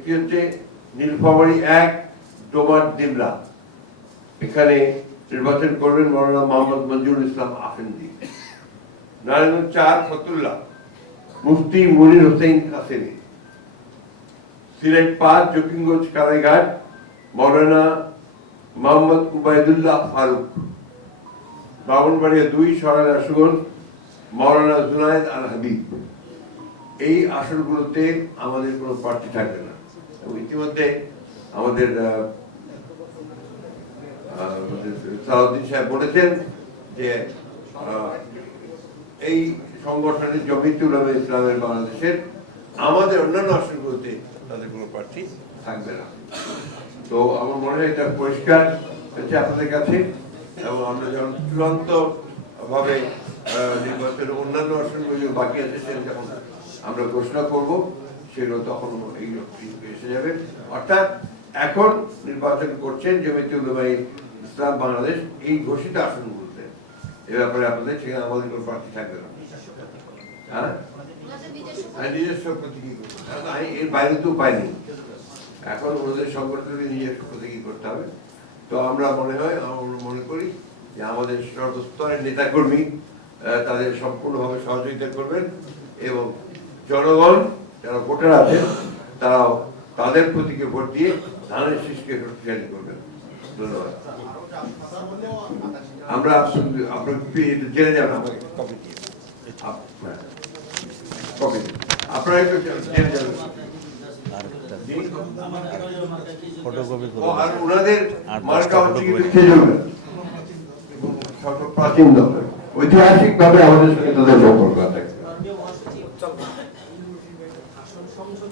একটি হচ্ছে নীলফামারী এক ডোমার দিমলা এখানে নির্বাচন করবেন মৌলানা মোহাম্মদ মঞ্জুরুল ইসলাম আফেন্দি। নারায়ণগঞ্জ চার ফতুল্লাহ মুফতি মনির হোসেন কাসেমি। সিলেট পাঁচ, জকিমগঞ্জ কারাইঘাট। মৌলানা মোহাম্মদ উবায়দুল্লাহ ফারুক। ব্রাহ্মণবাড়িয়া দুই সরাল আসগঞ্জ মৌলানা জুনায়দ আল হাবিব। এই আসনগুলোতে আমাদের কোনো প্রার্থী থাকবে না। ইতিমধ্যে আমাদের বলেছেন যে এই সংগঠনের জমিতে উলামা ইসলামের বাংলাদেশের আমাদের অন্যান্য আসনগুলোতে তাদের কোনো প্রার্থী থাকবে না। তো আমার মনে হয় এটা পরিষ্কার হচ্ছে আপনাদের কাছে এবং আমরা যখন চূড়ান্ত ভাবে নির্বাচনের অন্যান্য আসনগুলো বাকি আছে সেটা যখন আমরা ঘোষণা করব সেগুলো তখন এই এসে যাবে। অর্থাৎ এখন নির্বাচন করছেন জমিতে উলামাই ইসলাম বাংলাদেশ, এই ঘোষিত আসনগুলোতে। এ ব্যাপারে আপনাদের সেখানে আমাদের কোনো প্রার্থী থাকবে না। হ্যাঁ? করতে হবে। তো আমরা মনে হয় মনে করি যে আমাদের তাদের সহযোগিতা করবেন এবং জনগণ যারা ভোটার আছেন তারাও তাদের প্রতীকে ভোট দিয়ে ধানের শীষকে শক্তিশালী করবেন। ধন্যবাদ। আমরা আপনার জেনে যাবেন আমাকে। কপি দিয়ে। কপি আপনারা একটু জেনে যাবেন। ফটোকপি আর ওনাদের আর মার্কা হচ্ছে কিন্তু খেজুর প্রাচীন ঐতিহাসিক ভাবে আমাদের সঙ্গে তাদের সম্পর্ক আছে। আসন সংসদ